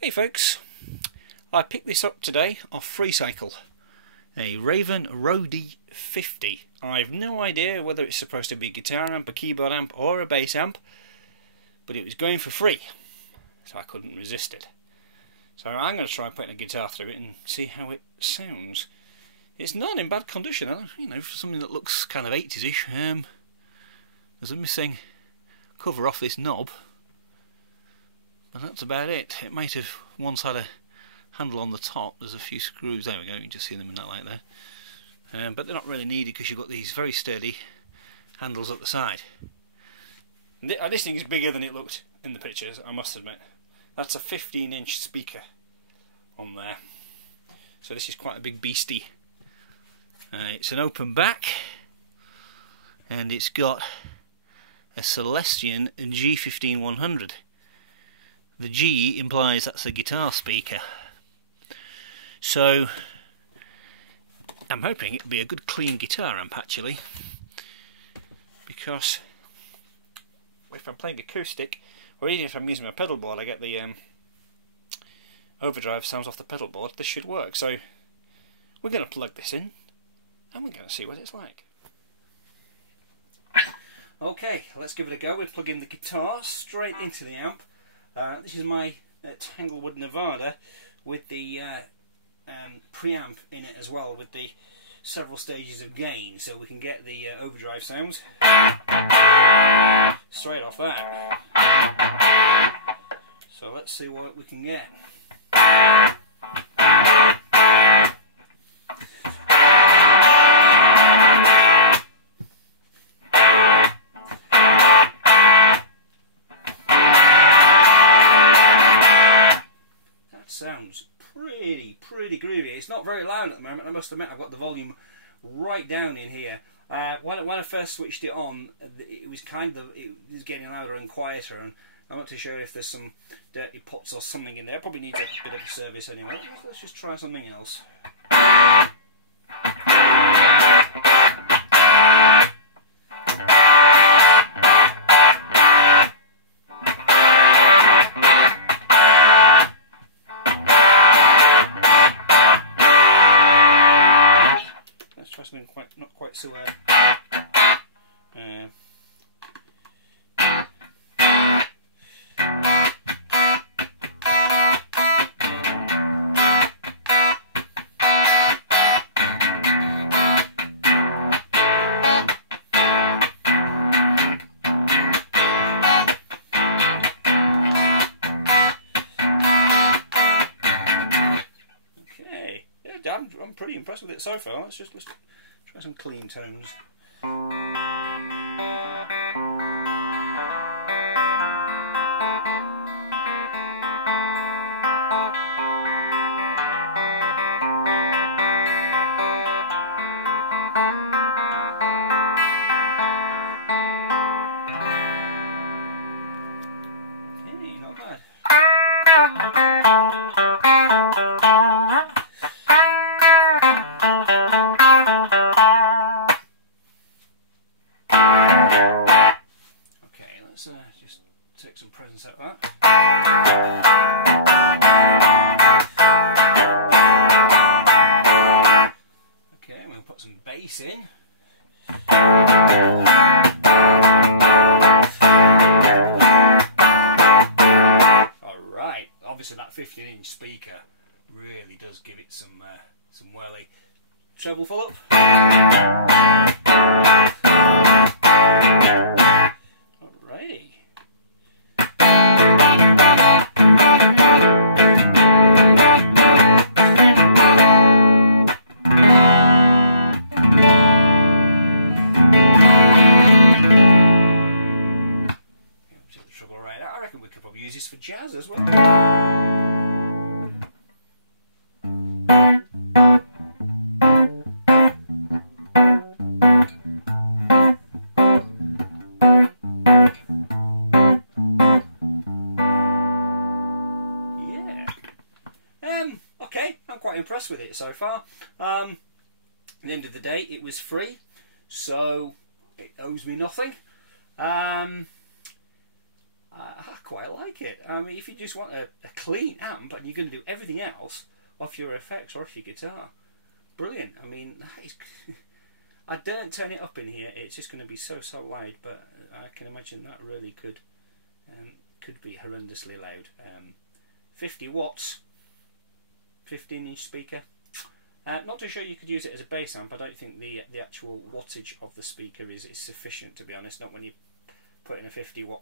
Hey folks, I picked this up today off Freecycle, a Raven Roadie 50. I've no idea whether it's supposed to be a guitar amp, a keyboard amp or a bass amp, but it was going for free, so I couldn't resist it. So I'm going to try putting a guitar through it and see how it sounds. It's not in bad condition, you know, for something that looks kind of 80s-ish. There's a missing cover off this knob, but that's about it. It might have once had a handle on the top. There's a few screws. There we go. You can just see them in that light there. But they're not really needed because you've got these very sturdy handles at the side. This thing is bigger than it looked in the pictures, I must admit. That's a 15-inch speaker on there. So this is quite a big beastie. It's an open back, and it's got a Celestion G15100. The G implies that's a guitar speaker. So I'm hoping it'll be a good clean guitar amp actually, because if I'm playing acoustic, or even if I'm using my pedal board, I get the overdrive sounds off the pedal board. This should work. So we're going to plug this in and we're going to see what it's like. Okay, let's give it a go. We'll plug in the guitar straight into the amp. This is my Tanglewood Nevada with the preamp in it as well, with the several stages of gain, so we can get the overdrive sounds straight off that. So let's see what we can get. Sounds pretty groovy. It's not very loud at the moment, I must admit. I've got the volume right down in here. When I first switched it on, it was getting louder and quieter, and I'm not too sure if there's some dirty pots or something in there. It probably needs a bit of a service anyway. Let's just try something else. Something not quite so okay. Yeah, I'm pretty impressed with it so far. Let's try some clean tones. Okay, not bad. Just take some presence out of that. Okay, we'll put some bass in. Alright, obviously that 15-inch speaker really does give it some whirly. Treble full up. I reckon we could probably use this for jazz as well. Yeah. Okay, I'm quite impressed with it so far. At the end of the day, it was free, so it owes me nothing. quite like it. I mean, if you just want a clean amp and you're going to do everything else off your effects or off your guitar, brilliant. I mean, that is I don't turn it up in here, it's just going to be so loud, but I can imagine that really could be horrendously loud. 50 watts, 15-inch speaker. Not too sure you could use it as a bass amp. I don't think the actual wattage of the speaker is sufficient, to be honest, not when you put in a 50 watt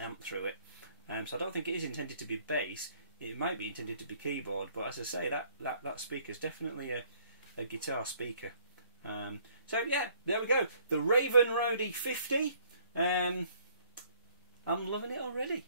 amp through it. So I don't think it is intended to be bass. It might be intended to be keyboard, but as I say, that speaker is definitely a guitar speaker. So yeah, there we go. The Raven Roadie 50. I'm loving it already.